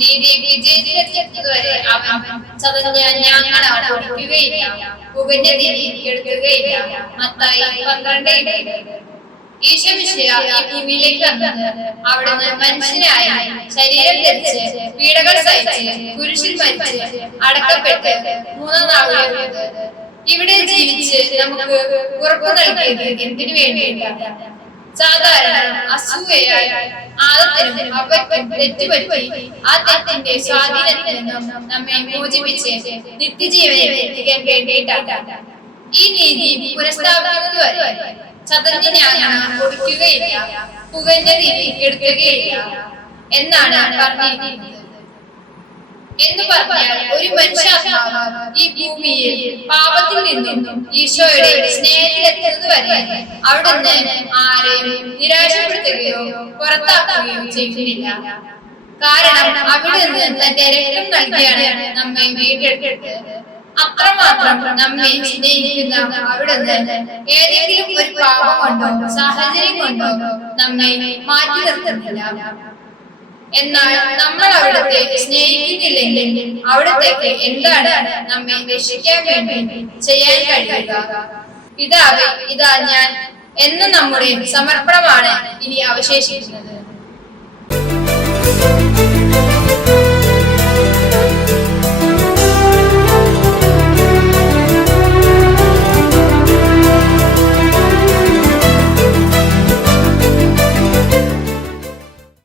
നീതി വിജയത്തിലെത്തിയതുവരെ അവൻ ചതഞ്ഞ ഞാങ്ങണ ഒടിക്കുകയില്ല, പുകഞ്ഞ തിരി കെടുത്തുകയില്ല. മത്തായി 12:7. ഈശോ മിശിഹ ഈ ഭൂമിയിലേക്ക് വന്നത് അവിടുന്ന് മനുഷ്യനായി ശരീരം ധരിച്ച് പീഡകൾ സഹിച്ച് കുരിശിൽ മരിച്ച് അടക്കപ്പെട്ട് മൂന്നാം നാൾ ഉയർന്നത് ഇവിടെ ജീവിച്ച് നമുക്ക് ഉറപ്പു നൽകിയത് എന്തിനു വേണ്ടിയിട്ടാണ്? സാധാരണ അസൂയയാൽ ആദത്തിനും അവയ്ക്കും തെറ്റുപറ്റി ആ തെറ്റിന്റെ സ്വാധീനത്തിൽ നിന്നും നമ്മെ മോചിപ്പിച്ച് നിത്യജീവനെ എത്തിക്കാൻ വേണ്ടിയിട്ടാണ്. ഈ നീതി പുനഃസ്ഥാപിക്കുന്നതുവരെ ചതഞ്ഞ ഞാങ്ങണ ഒടിക്കുകയില്ല, പുകഞ്ഞ തിരി കെടുത്തുകയില്ല എന്നാണ് പറഞ്ഞിരിക്കുന്നത്. എന്ന് പറഞ്ഞാൽ ഒരു മനുഷ്യാത്മാവ് ഈ ഭൂമിയിൽ പാപത്തിൽ നിന്നും ഈശോയുടെ സ്നേഹത്തിലെത്തുന്നത് വരെ അവിടുന്ന് ആരെയും നിരാശപ്പെടുത്തുകയോ പുറത്താക്കുകയോ ചെയ്യുന്നില്ല. കാരണം അവിടുന്ന് തന്റെ രക്തം നൽകിയാണ് നമ്മെ വീണ്ടെടുത്തത്. അത്രമാത്രം നമ്മെ സ്നേഹിക്കുന്ന അവിടുന്ന് ഏതെങ്കിലും ഒരു പാപം കൊണ്ടോ സാഹചര്യം കൊണ്ടോ നമ്മെ മാറ്റി നിർത്തുന്നില്ല. എന്നാൽ നമ്മൾ അവിടുത്തെ സ്നേഹിക്കുന്നില്ലെങ്കിൽ അവിടത്തേക്ക് എന്താണ് നമ്മെ രക്ഷിക്കാൻ വേണ്ടി ചെയ്യാൻ കഴിയുക? പിതാവേ, ഇതാ ഞാൻ എന്ന നമ്മുടെ സമർപ്പണമാണ് ഇനി അവശേഷിക്കുന്നത്.